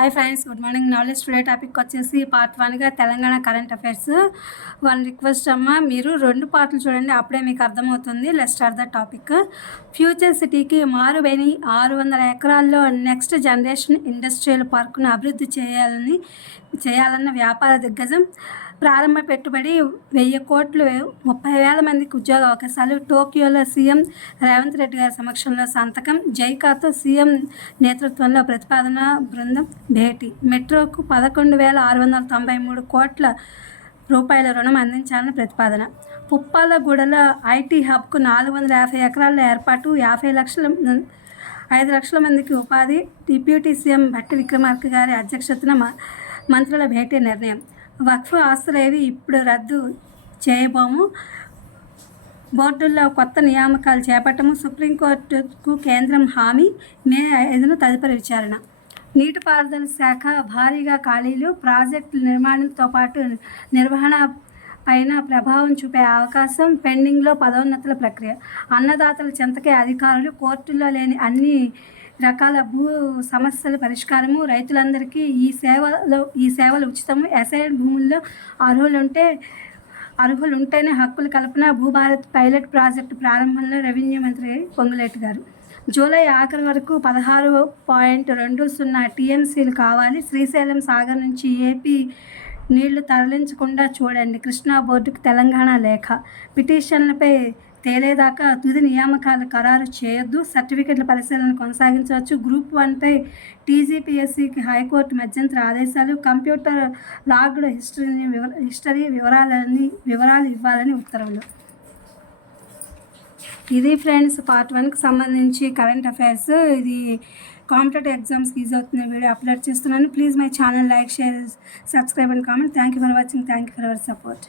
Hi friends, good morning. Knowledge today topic వచ్చేసి part 1గా Telangana current affairs. One request అమ్మ, మీరు 2 పార్ట్లు చూడండి, అప్పుడే మీకు అర్థమవుతుంది. Let's start the topic. Future సిటీకి మారువేని 600 ఎకరాల్లో నెక్స్ట్ జనరేషన్ ఇండస్ట్రియల్ పార్కును అభివృద్ధి చేయాలన్న వ్యాపార దిగ్గజం ప్రారంభ పెట్టుబడి 1000 కోట్లు, 30,000 మందికి ఉద్యోగ అవకాశాలు. టోక్యోలో సీఎం రేవంత్ రెడ్డి గారి సమక్షంలో సంతకం. జైకాతో సీఎం నేతృత్వంలో ప్రతిపాదన బృందం భేటీ. మెట్రోకు 11,693 కోట్ల రూపాయల రుణం అందించాలని ప్రతిపాదన. పుప్పాలగూడలో ఐటీ హబ్కు 450 ఎకరాల్లో ఏర్పాటు. 5 లక్షల మందికి ఉపాధి. డిప్యూటీ సీఎం భట్టి విక్రమార్క గారి అధ్యక్షతన మంత్రుల భేటీ నిర్ణయం. వక్ఫ్ ఆస్తులేవి ఇప్పుడు రద్దు చేయబోము. బోర్డుల్లో కొత్త నియామకాలు చేపట్టము. సుప్రీంకోర్టుకు కేంద్రం హామీ. మే 5న తదుపరి విచారణ. నీటిపారుదల శాఖ భారీగా ఖాళీలు. ప్రాజెక్టుల నిర్మాణంతో పాటు నిర్వహణ పైన ప్రభావం చూపే అవకాశం. పెండింగ్లో పదోన్నతుల ప్రక్రియ. అన్నదాతల చెంతకే అధికారులు. కోర్టుల్లో లేని అన్ని రకాల భూ సమస్యల పరిష్కారము. రైతులందరికీ ఈ సేవలు ఉచితము. అసైడ్ భూముల్లో అర్హులుంటేనే హక్కుల కల్పన. భూభారత్ పైలట్ ప్రాజెక్టు ప్రారంభంలో రెవెన్యూ మంత్రి పొంగులేటి గారు. జూలై ఆఖరు వరకు 16.20 టీఎంసీలు కావాలి. శ్రీశైలం సాగర్ నుంచి ఏపీ నీళ్లు తరలించకుండా చూడండి. కృష్ణా బోర్డుకు తెలంగాణ లేఖ. పిటిషన్లపై తేలేదాకా తుది నియామకాలు ఖరారు చేయొద్దు. సర్టిఫికెట్ల పరిశీలన కొనసాగించవచ్చు. గ్రూప్ 1పై టీజీపీఎస్సీకి హైకోర్టు మధ్యంతర ఆదేశాలు. కంప్యూటర్ లాగ్డ్ హిస్టరీ వివరాలు ఇవ్వాలని ఉత్తర్వులు. ఇది ఫ్రెండ్స్ పార్ట్ 1కి సంబంధించి కరెంట్ అఫైర్స్. ఇది కాంపిటేటివ్ ఎగ్జామ్స్కి యూజ్ అవుతున్న వీడియో అప్లోడ్ చేస్తున్నాను. Please my channel like, share, subscribe and comment. Thank you for watching. Thank you for our support.